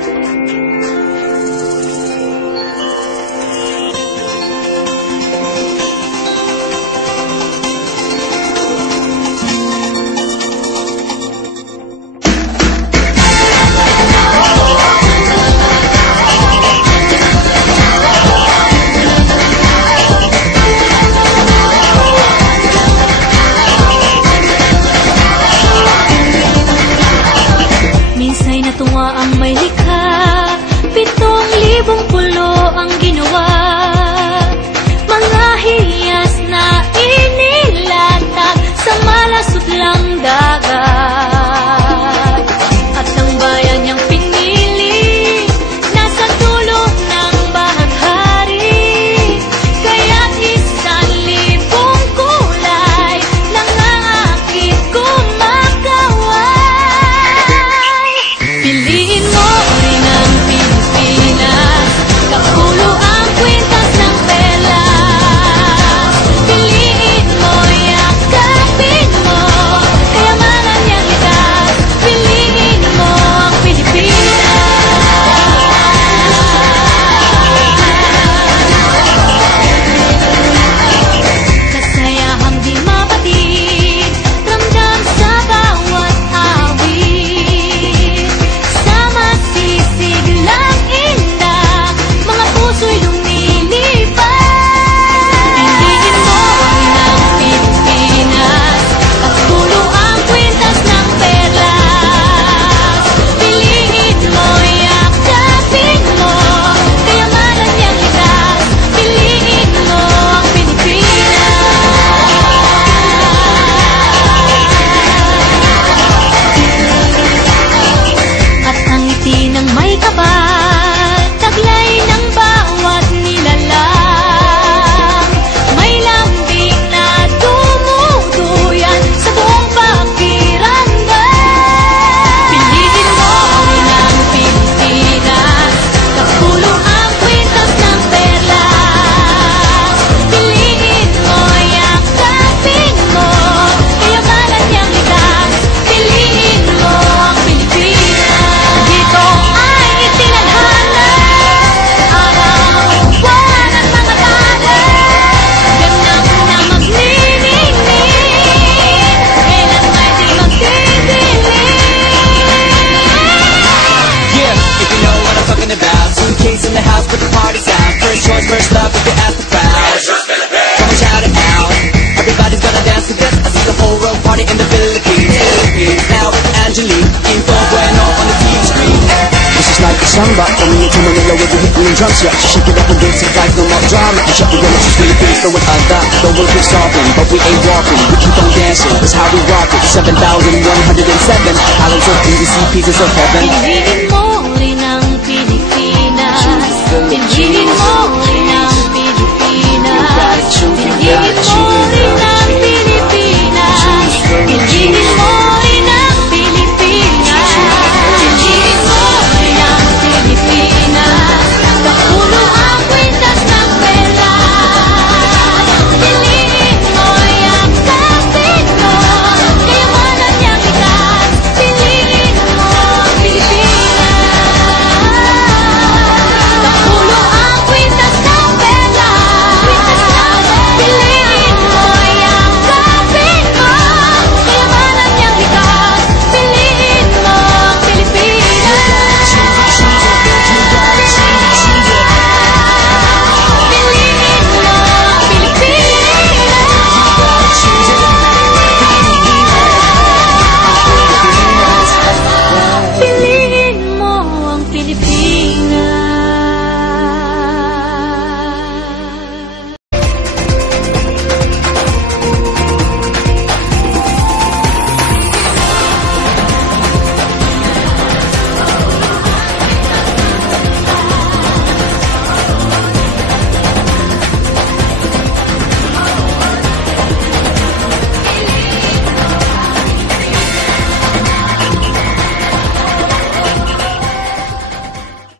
あっ。naglikha Pitong libong pulo ang ginawa. Mga hiyas na inilatag Sa malasot lang dagat. Choice first up if you ask the crowd. Come on, shout it out. Everybody's gonna dance to this. I see the whole world party in the Philippines. Philippines. Now with Angelique, Info Bueno on the TV screen. This is like a samba coming into Manila with the hitting drums. Yeah, she shake it up and dance it like no more drama. And check the rhythm, she's Philippines, so with other. The world keeps talking, but we ain't walking. We keep on dancing, that's how we rock it. 7,107 islands of easy pieces of heaven. Did you need more? ele fica.